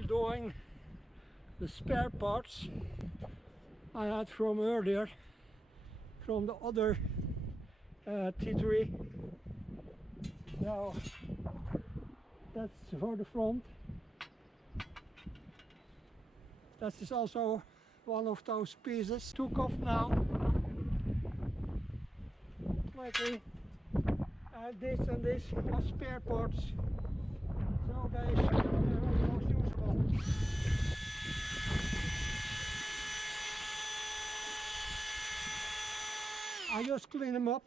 still doing the spare parts I had from earlier, from the other T3. So that's for the front. That is also one of those pieces. Took off now. Quickly. And this are spare parts. So they're almost usable. I just clean them up.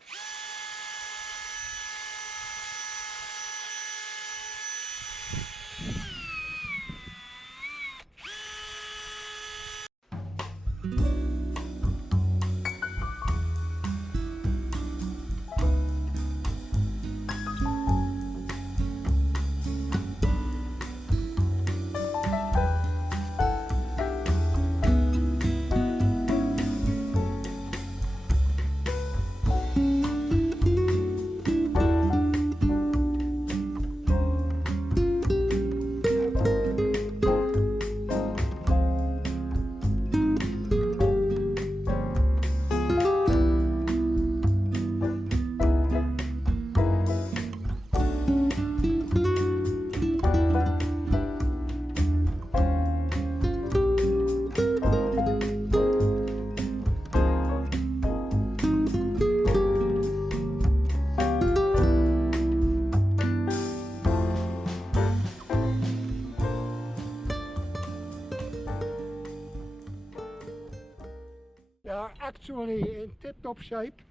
They are actually in tip-top shape,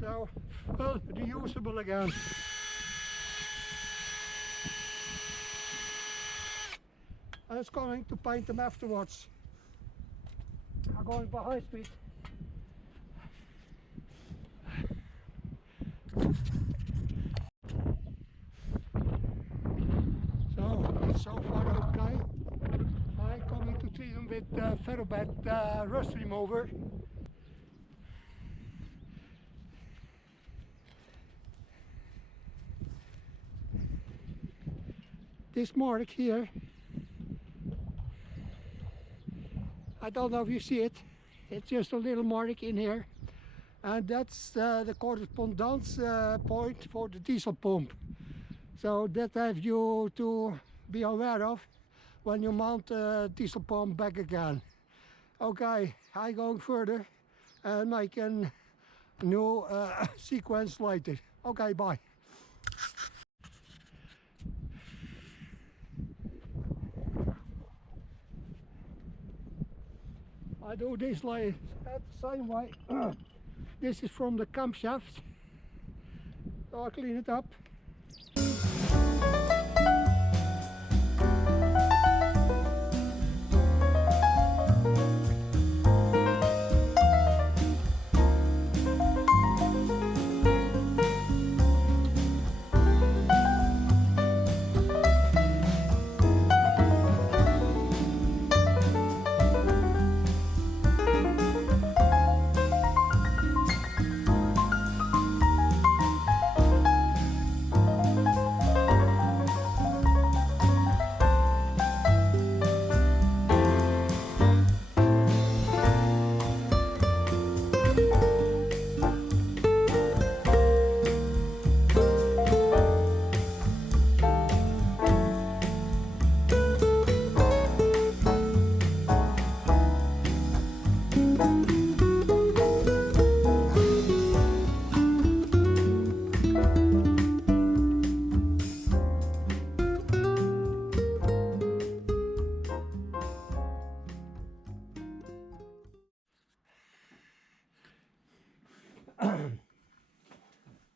so well reusable again. I was going to paint them afterwards. I'm going by high speed. So far okay. I'm coming to treat them with ferrobed rust remover. This mark here, I don't know if you see it, it's just a little mark in here, and that's the correspondence point for the diesel pump. So that have you to be aware of when you mount the diesel pump back again. Okay, I'm going further and make a new sequence later. Okay, bye. I do this like at the same way. This is from the camshaft, so I clean it up.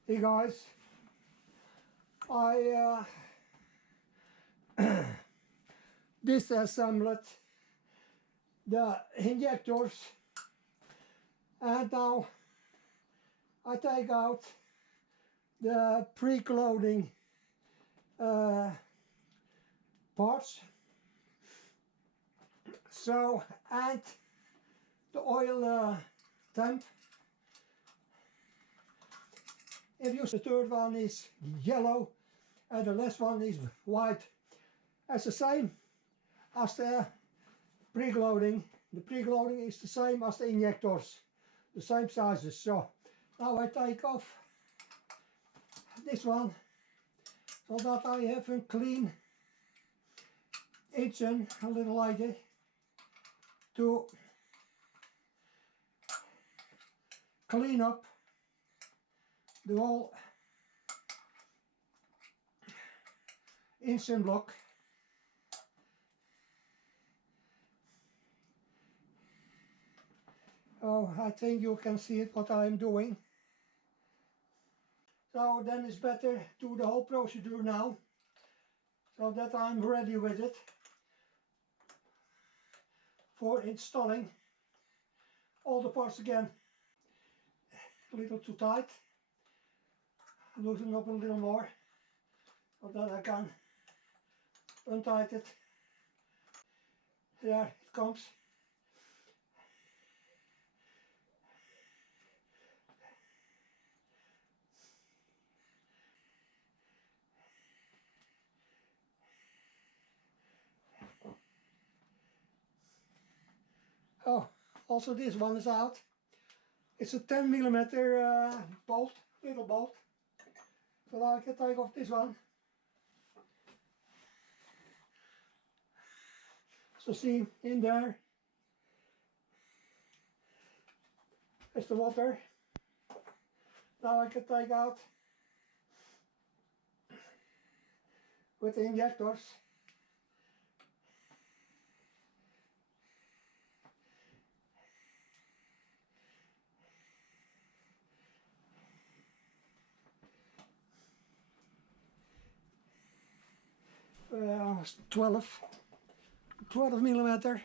Hey guys, I disassembled the injectors, and now I take out the pre-clothing parts. So, and the oil tank. If you the third one is yellow and the last one is white, that's the same. as the pre-loading. The pre-loading is the same as the injectors, the same sizes. So now I take off this one so that I have a clean engine, a little lighter, to clean up the whole engine block. Oh, I think you can see it what I'm doing. So then it's better to do the whole procedure now, so that I'm ready with it for installing all the parts again. A little too tight. Loosen up a little more so that I can untight it. There it comes. Oh, also this one is out. It's a 10mm bolt, little bolt. So now I can take off this one. So see, in there is the water. Now I can take out with the injectors. Uh, 12mm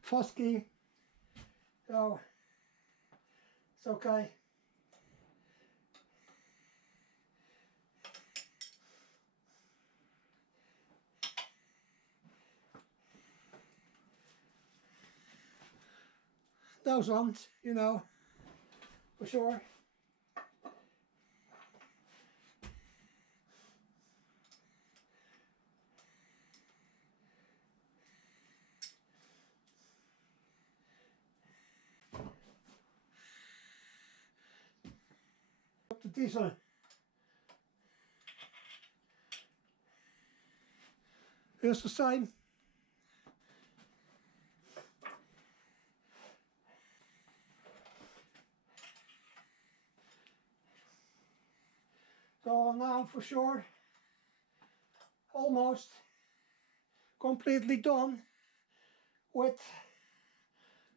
fast key, so it's okay. Those ones, you know, for sure. The diesel. Here's the same. So now I'm for sure almost completely done with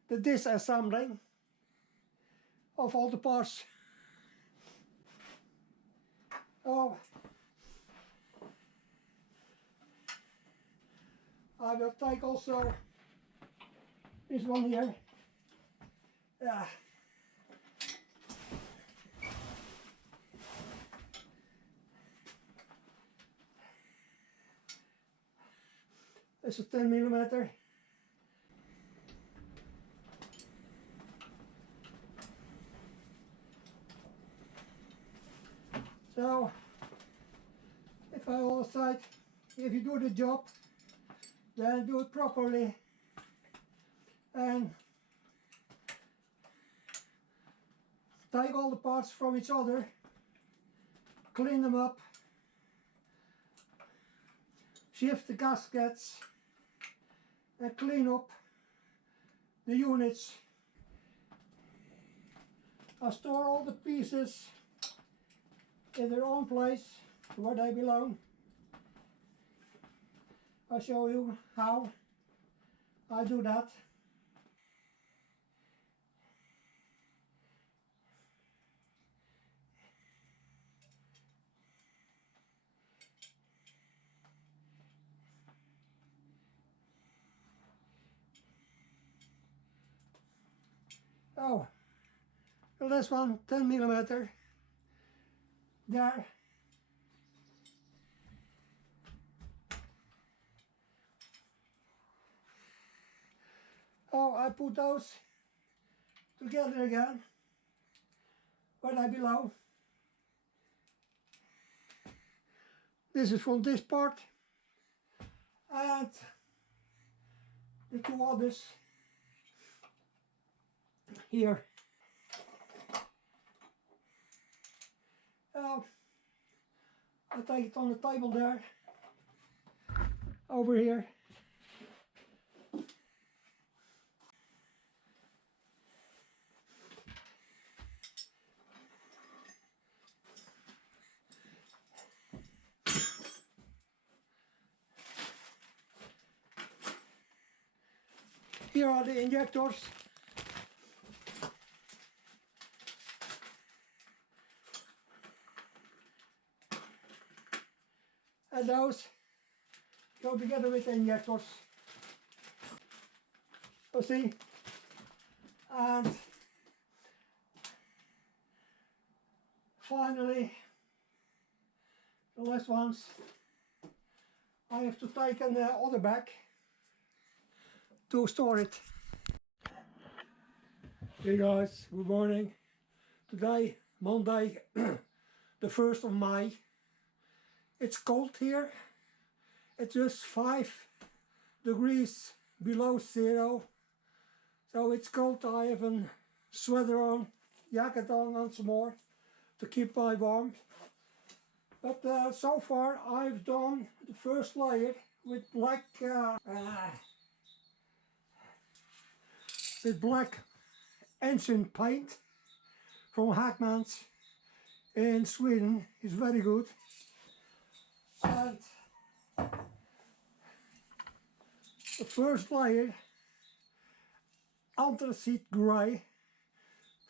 the disassembling of all the parts. Oh, I will take also this one here. Yeah. It's a 10mm. So, if I always say, if you do the job, then do it properly and take all the parts from each other, clean them up, shift the gaskets and clean up the units. I store all the pieces in their own place where they belong. I'll show you how I do that. Oh, well, this one 10mm there. Oh, I put those together again where they belong. This is from this part, and the two others here. I take it on the table there, over here. Here are the injectors. And those go together with the injectors. You see? And finally, the last ones, I have to take an other bag to store it. Hey guys, good morning. Today, Monday, the 1st of May. It's cold here. It's just 5 degrees below zero. So it's cold. I have a sweater on, jacket on and some more to keep my warm. But so far I've done the first layer with black ancient paint from Hackmans in Sweden. It's very good. And the first layer, anthracite grey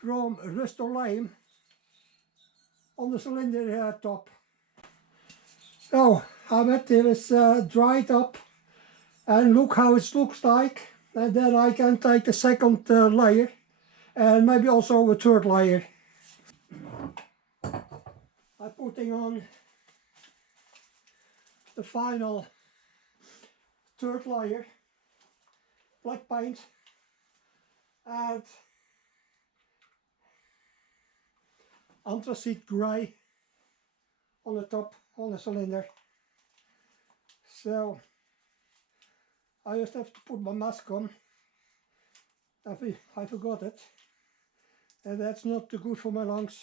from Restoration on the cylinder top. So I bet it is dried up, and look how it looks like. And then I can take the second layer and maybe also a third layer. I'm putting on the final third layer, black paint, and anthracite grey on the top on the cylinder. So I just have to put my mask on. I forgot it, and that's not too good for my lungs.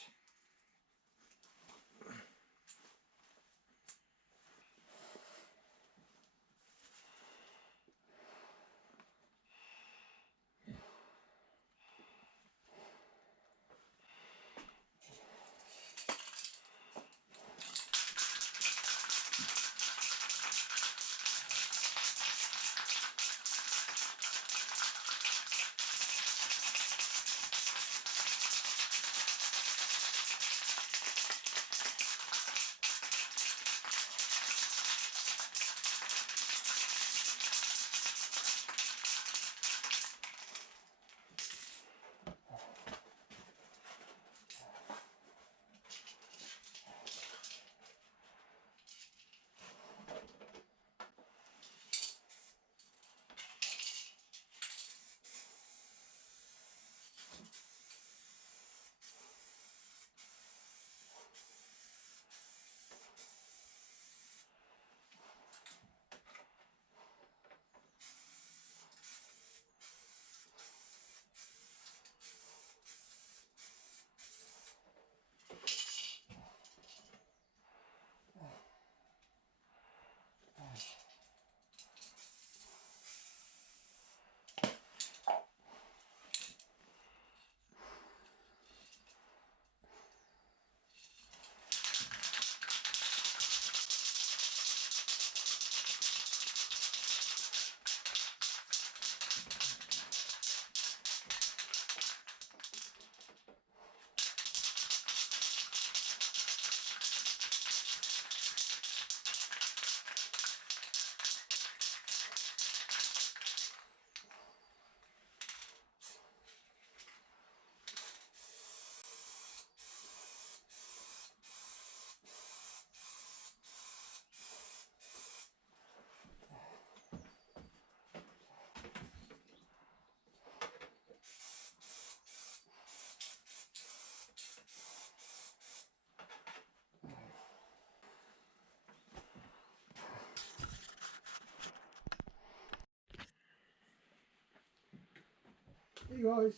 Hey guys,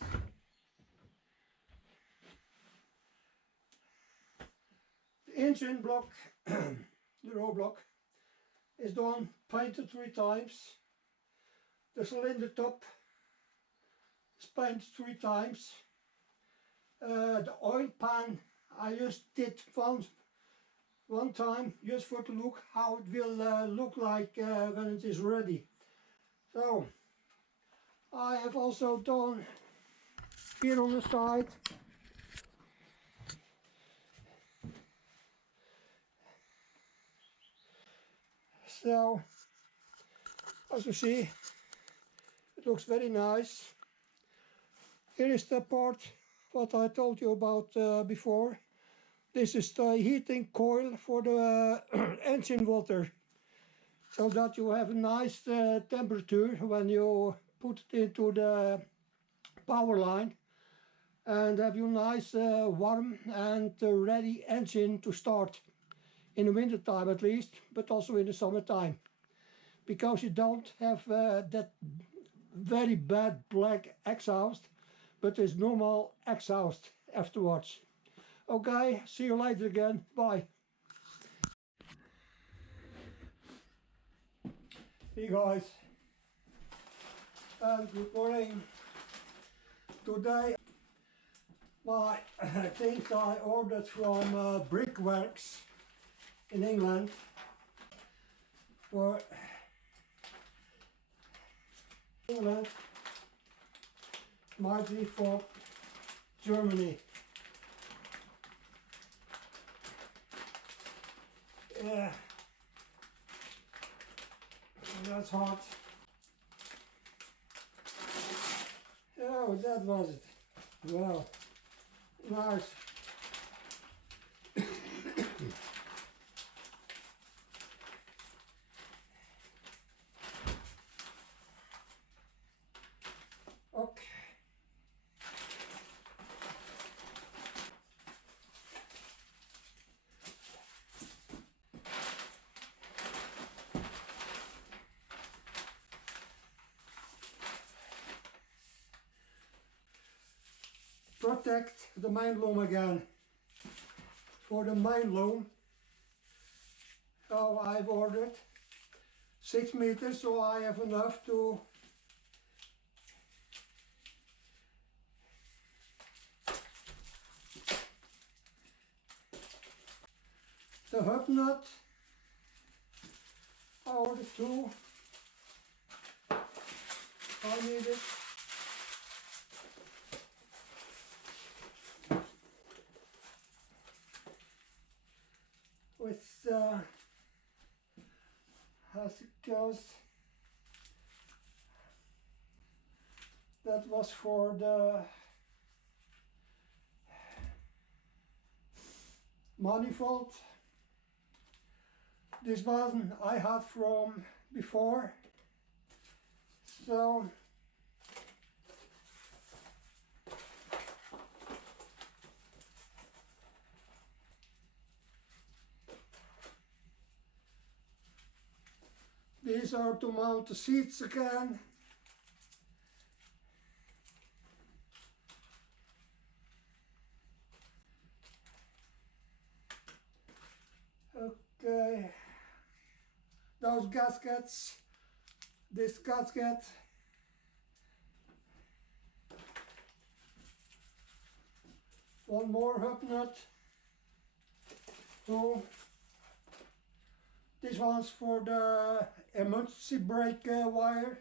the engine block, the row block, is done, painted 3 times. The cylinder top is painted 3 times. The oil pan I just did one time just for to look how it will look like when it is ready. So I have also done here on the side so as you see it looks very nice. Here is the part what I told you about before. This is the heating coil for the engine water, so that you have a nice temperature when you put it into the power line and have your nice warm and ready engine to start in the winter time at least, but also in the summertime, because you don't have that very bad black exhaust, but there's normal exhaust afterwards. Okay, see you later again. Bye. Hey guys, good morning. Today my things I ordered from Brickworks in England for England, might be for Germany. Yeah, that's hot. Oh, that was it. Well, nice. Okay. Protect the main loom again. For the main loom, so I've ordered 6 meters, so I have enough to the hub nut. I ordered 2. I need it. With as it goes, that was for the manifold. This one I had from before, so these are to mount the seats again. Okay, those gaskets, this gasket, one more hub nut, 2. This one's for the emergency brake wire.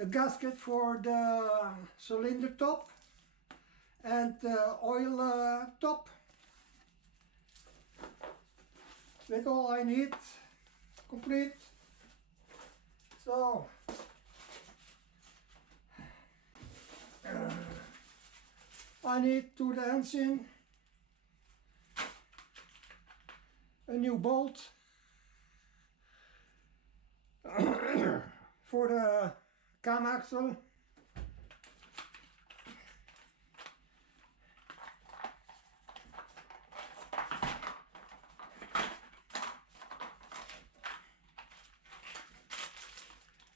A gasket for the cylinder top and oil top. That's all I need, complete. So I need to the engine a new bolt for the cam axle.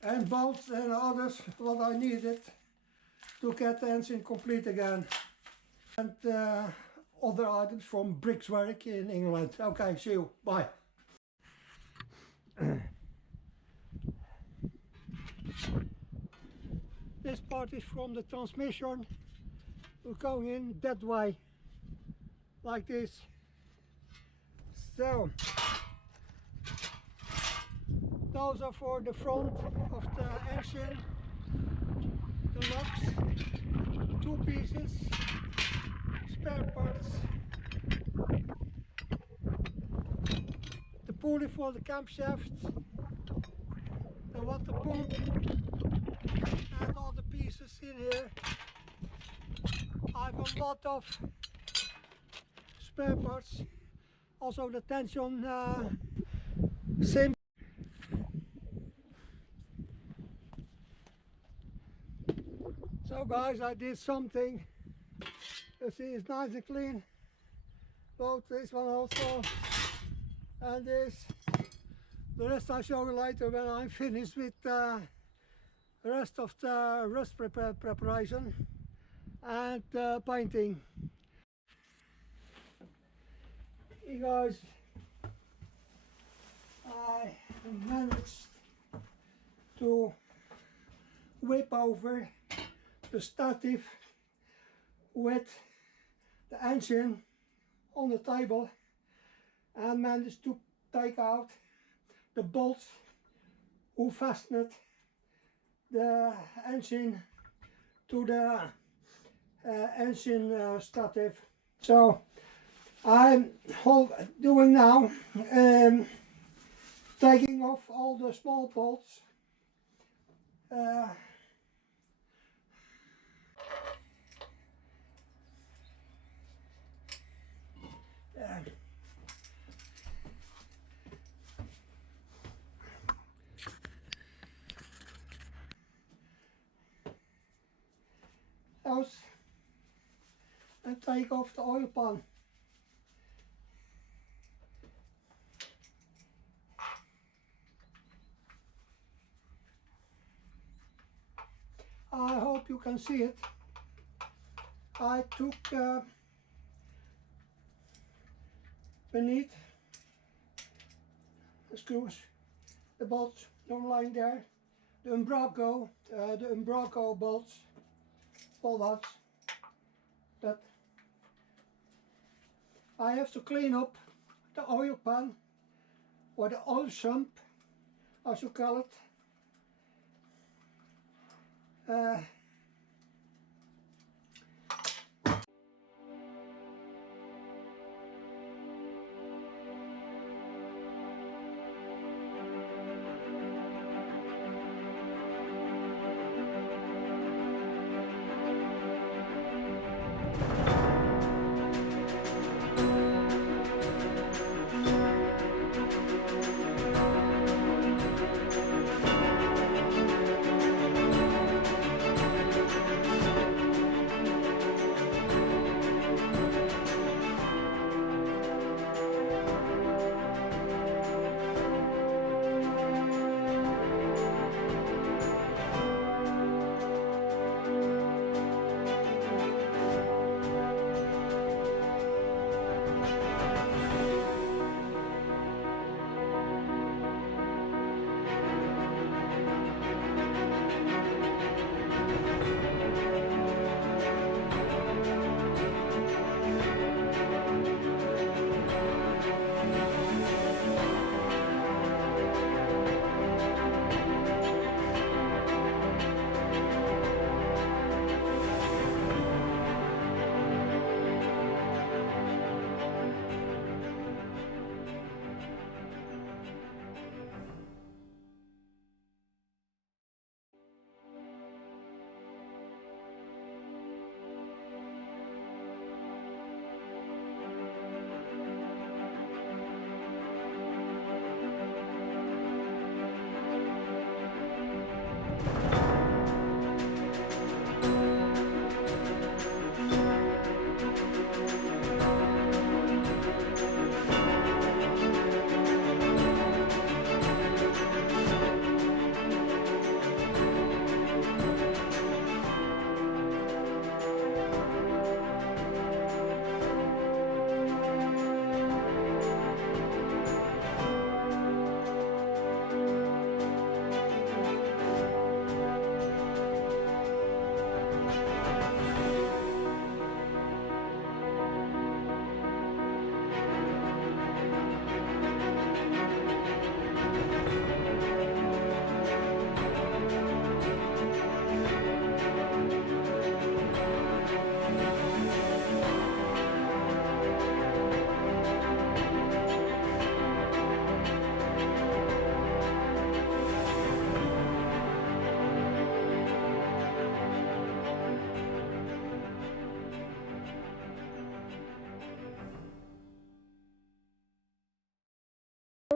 and bolts and others what I needed to get the engine complete again. And other items from Brickswork in England. Okay, see you. Bye. This part is from the transmission. We're going in that way, like this. So, those are for the front of the engine, the locks, 2 pieces, spare parts, the pulley for the camshaft, the water pump, and all the pieces in here. I have a lot of spare parts, also the tension sim. So guys, I did something. You see, it's nice and clean. Both this one also, and this. The rest I'll show you later when I'm finished with the rest of the rust preparation and painting. You guys, I managed to whip over the stative with the engine on the table and managed to take out the bolts who fastened the engine to the engine stative. So I'm doing now taking off all the small bolts. Those, and take off the oil pan. I hope you can see it. I took beneath the screws, the bolts don't lie there, the umbraco bolts, all that. But I have to clean up the oil pan, or the oil sump, as you call it.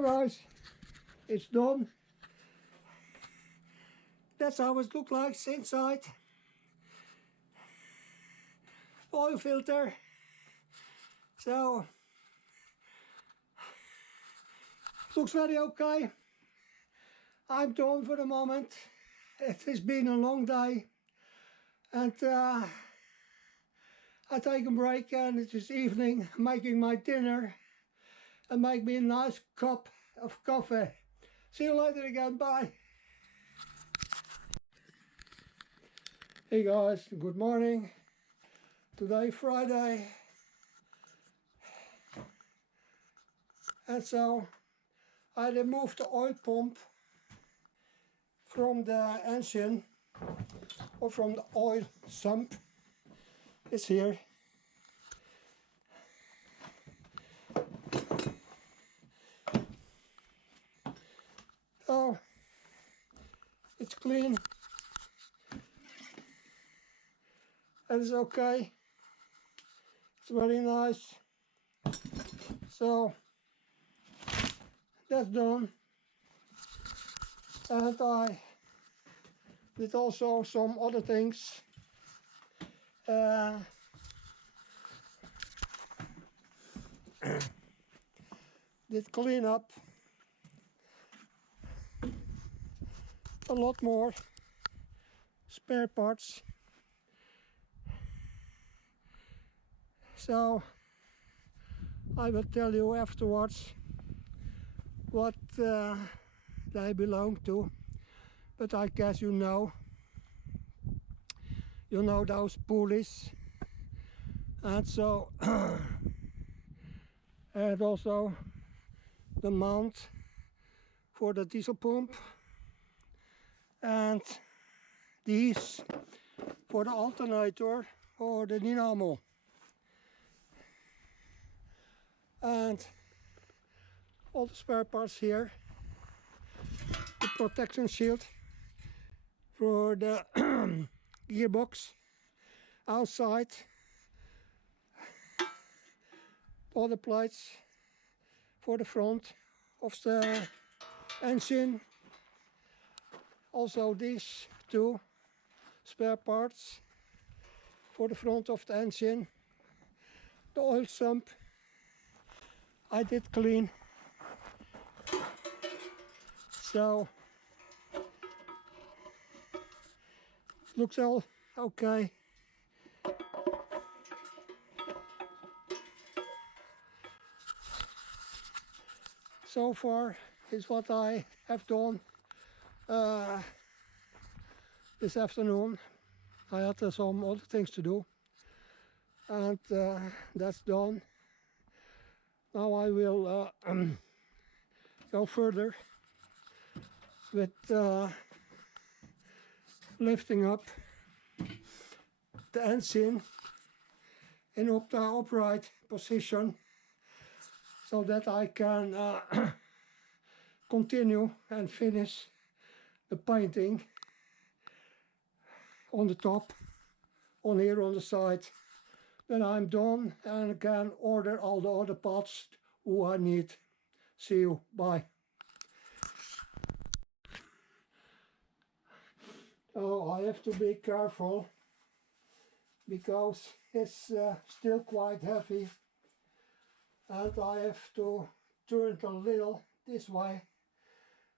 Guys, it's done. That's how it looks like inside. Oil filter. So looks very okay. I'm done for the moment. It has been a long day, and I take a break, and it is evening, making my dinner and make me a nice cup of coffee. See you later again, bye. Hey guys, good morning. Today Friday, and so I removed the oil pump from the engine, or from the oil sump. It's here. Oh, it's clean and it's okay. It's very nice. So that's done. And I did also some other things. Did clean up a lot more spare parts. So I will tell you afterwards what they belong to, but I guess you know those pulleys, and so and also the mount for the diesel pump, and these for the alternator or the dynamo, and all the spare parts here, the protection shield for the gearbox outside, all the plates for the front of the engine, also these two spare parts for the front of the engine, the oil sump I did clean, so looks all okay. So far is what I have done this afternoon. I had some other things to do, and that's done. Now I will go further with lifting up the engine in the upright position, so that I can continue and finish the painting on the top, on here on the side. Then I'm done and can order all the other parts who I need. See you, bye. Oh, I have to be careful because it's still quite heavy, and I have to turn it a little this way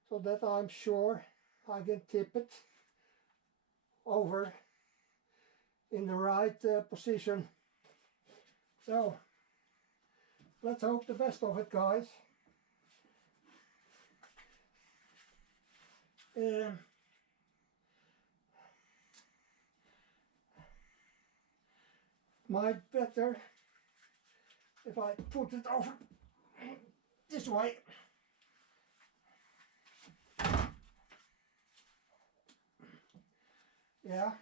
so that I'm sure I can tip it over in the right position. So let's hope the best of it, guys. Might better if I put it over this way. Yeah.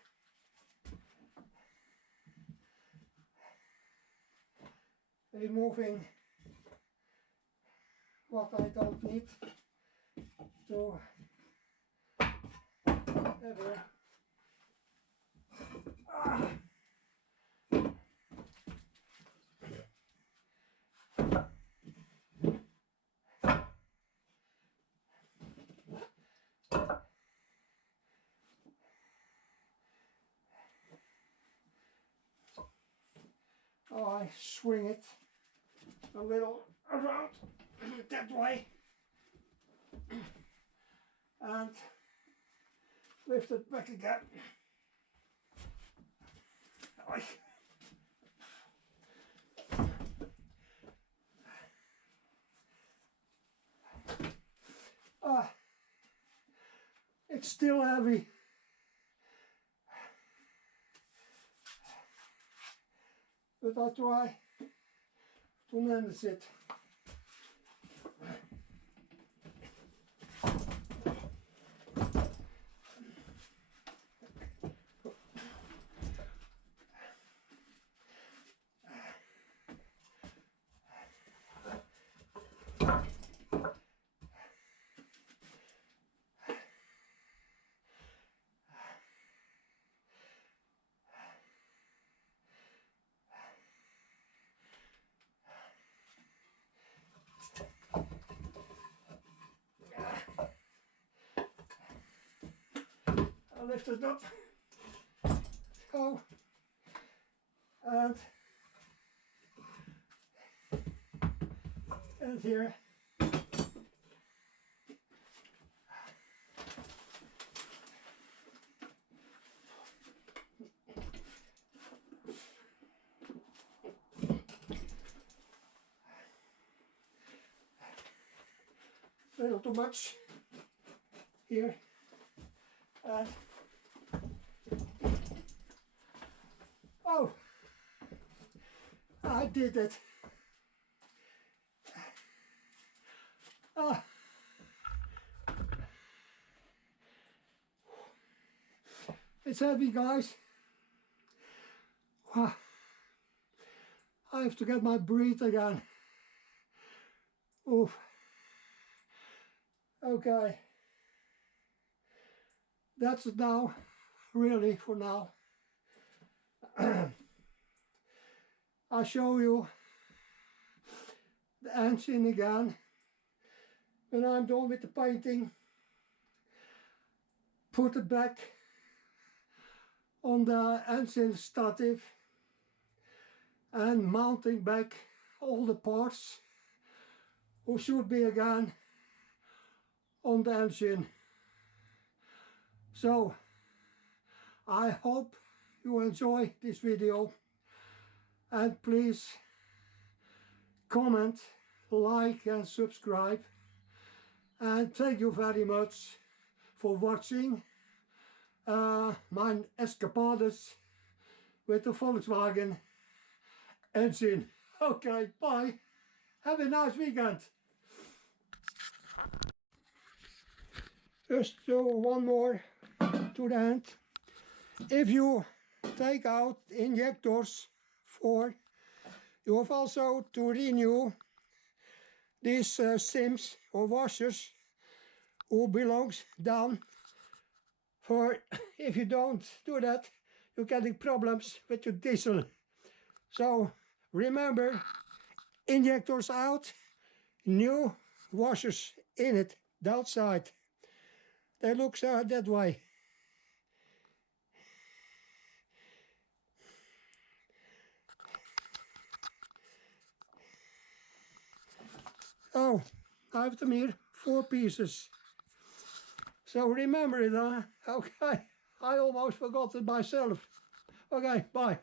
Removing what I don't need to ever. I swing it a little around that way and lift it back again. It's still heavy. But I'll try to manage it. I lift it up, so, and here. A little too much here, and oh, I did it. It's heavy, guys. I have to get my breath again. Oof. Okay, that's it now, really, for now. I'll show you the engine again when I'm done with the painting. Put it back on the engine stative and mounting back all the parts who should be again on the engine. So I hope you enjoy this video, and please comment, like and subscribe, and thank you very much for watching my escapades with the Volkswagen engine. Okay, bye. Have a nice weekend. Just one more to the end. If you take out injectors for, you have also to renew these sims or washers who belongs down. For if you don't do that, you're getting problems with your diesel. So remember, injectors out, new washers in it, the outside. They look that way. Oh, I have them here, 4 pieces. So remember it, huh? Okay, I almost forgot it myself. Okay, bye.